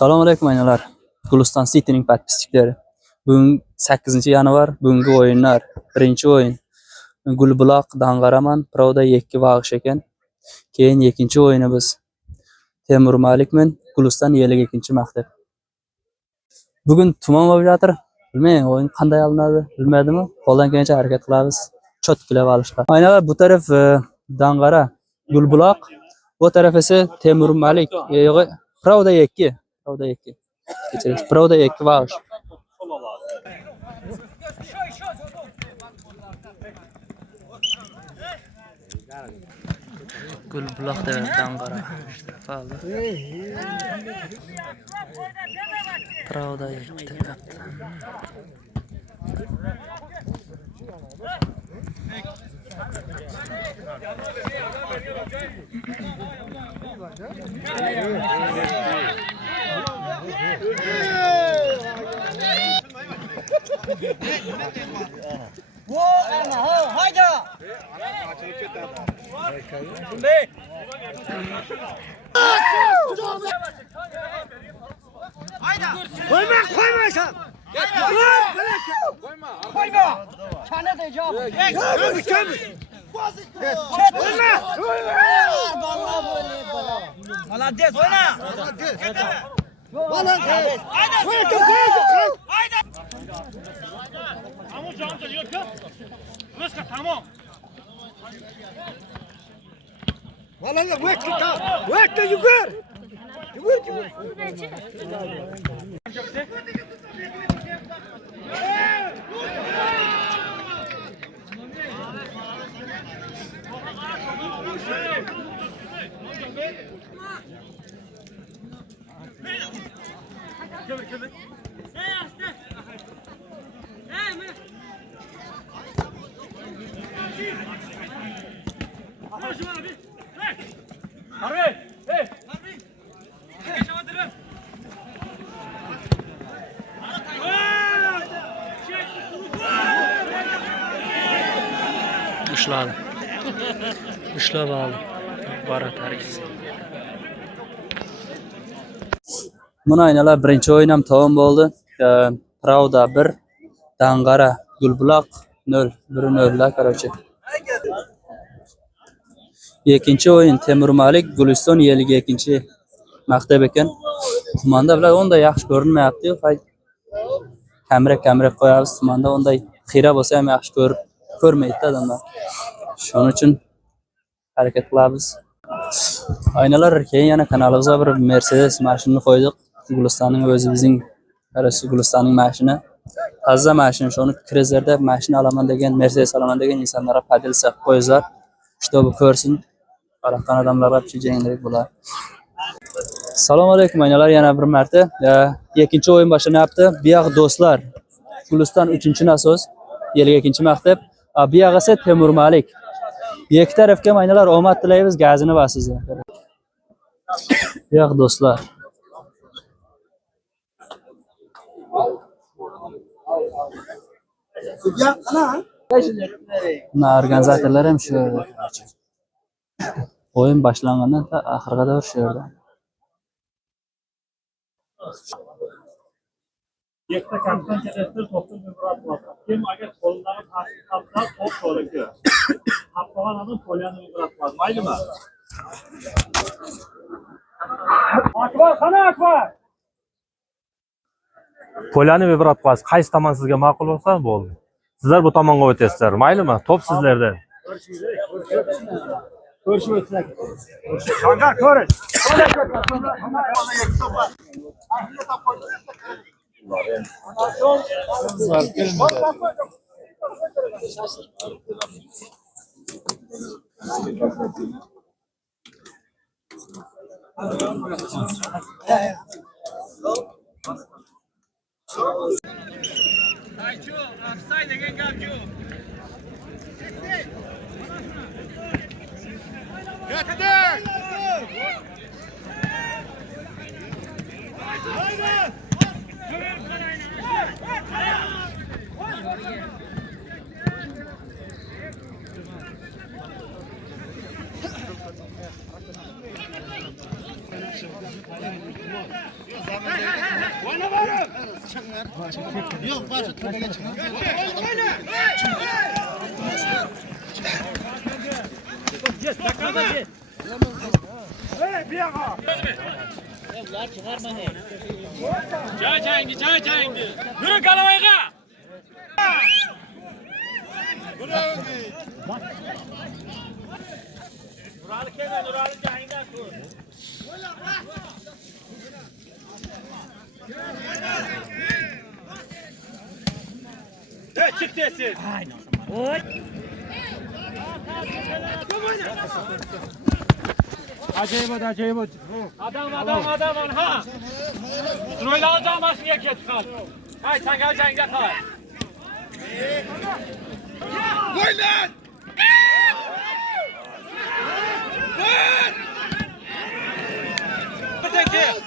Assalomu alaykum aynalar. Guliston City'ning podpischiklari. Bugun 8-yanvar, bugungi o'yinlar. Birinchi o'yin Gulbuloq Dang'araman Pravda 2 vag'ish ekan. Keyin ikkinchi o'yinimiz Temur Malikman Guliston 52-maktab. Bugun tuman bo'lib yotir. Bilmayman o'yin qanday olinadi, bilmadimmi? Qo'ldan kelgancha harakat qilamiz. Cho'tkilab olishga. Aynalar bu taraf Dang'ara Gulbuloq, bu taraf esa Temur Malik, Pravda 2. Pravda 2. Kechirasiz. Pravda 2 vag'ish. Gulbuloq da Dang'ara ishtirok oldi. Pravda 2 kaptan. Haydi. Koyma sen. Koyma. Çane de cevap. Kömür. Malades oyna. Malades. Haydi. Tamam canım geliyor ki. Rıska tamam. Malades vekti yugur. Yugur. Ushladi. Ushlab oldi. Bora tarix. Mana aynalar birinchi o'yin ham tamom bo'ldi. Pravda 1, Dang'ara Gulbuloq 0, 1-0 короче. Ikkinchi o'yin Temur Malik Guliston 52-maktab ekan. Tumanda bilan unday yaxshi ko'rinmayapti-yu. Kamera qo'yamiz tumanda unday xira bo'lsa ham yaxshi ko'rmaydi odamlar. Shuning uchun harakat qilamiz. Aynalar keyin yana kanalimizga bir Mercedes mashinani qo'ydik. Gulistonning o'zi bizning qarashli Gulistonning mashina. Tazza mashina, shuni Cruiser'da mashina olaman degan, Mercedes olaman degan insonlarga padilsa qo'yizlar. Shtobi ko'rsin. Qaraqan odamlarga pichinglik bo'lar. Assalomu alaykum aynalar, yana bir marta. Ikkinchi o'yin boshlanyapti. Bu yoq do'stlar. Guliston 3-nasos, 52-maktab. Bu yoq esa Temur Malik. Ikki tarafga aynalar omad tilaymiz, gazini basinglar. Bu yoq do'stlar. Organizatorlar ham shu yerda. O'yin boshlangandan ta oxiriga qadar shu yerda. Yakta kaptan kelesdir to'pni yubratmoqda. Kim agar qo'lidagi qarshi kaptan to'p to'g'ri. Qapqagan odam qo'lini yubratmoqda. Maylimi? Akbar, qani Akbar? Qo'lani vibrat qo'yasiz. Qaysi tomon sizga ma'qul bo'lsa bo'ldi. Sizlar bu tomonga o'tasizlar. Maylimi? Top sizlarda. Ko'rishib o'tsak. Shongar ko'rish. Yok başı tepeye geçin. Çay çayıngi. Yürü kalavayga. Nuralı keme, Nuralı cahine kur. Çık desin. Aynen. Oy. Acayip. Adam ha. Sırayla alacağım aslında ket kal. Hay sen geleceğin de kal. Koy lan. Öteki.